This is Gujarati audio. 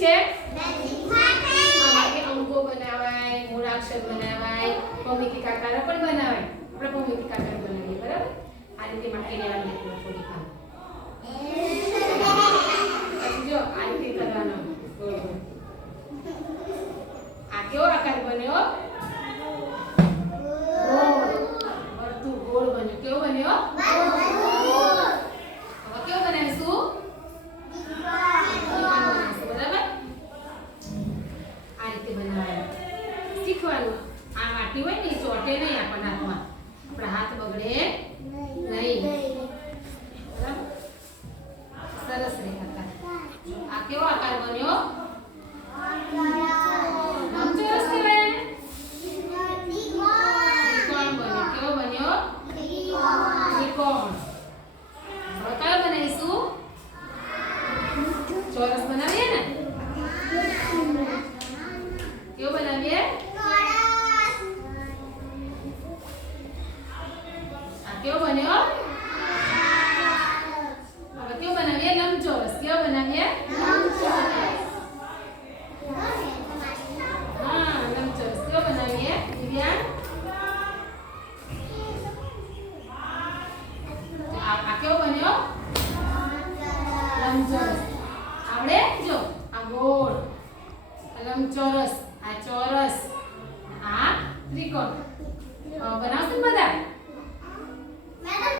છે? આમાંથી અંકો બનાવાય, મૂળાક્ષર બનાવાય, ભૌમિતિક આકારો પણ બનાવાય. આપણે ભૌમિતિક આકાર બનાવીએ, બરાબર? આ રીતે માટી લેવાની થોડી ખાંડ. પછી જો આ રીતે કરવાનો. આ કેવો આકાર બન્યો? ગોળ. વર્તુળ ગોળ બન્યો. કેવો બન્યો? હવે કેવો બનાવીશું? બરાબર? આ રીતે બનાવવાનું શીખવાનું. આ માટી હોય ને એ ચોટે નહીં આપણા હાથમાં. આપણા હાથ બગડે નહીં. બરાબર? સરસ રે આકાર. આ કેવો આકાર બન્યો? લંબચોરસ કહેવાય ને? ત્રિકોણ બન્યો. કેવો બન્યો? ત્રિકોણ. હવે કયો બનાવીશું? ચોરસ બનાવીએ ને? કેવો બનાવીએ? આ કેવો બન્યો? હવે કેવો બનાવીએ? લંબચોરસ. કેવો બનાવીએ? હા, લંબચોરસ. કેવો બનાવીએ? દિવ્યા? આ કેવો બન્યો? લંબચોરસ. આવડે? જો આ ગોળ, આ લંબચોરસ, આ ચોરસ, આ ત્રિકોણ. બનાવશું ને બધા?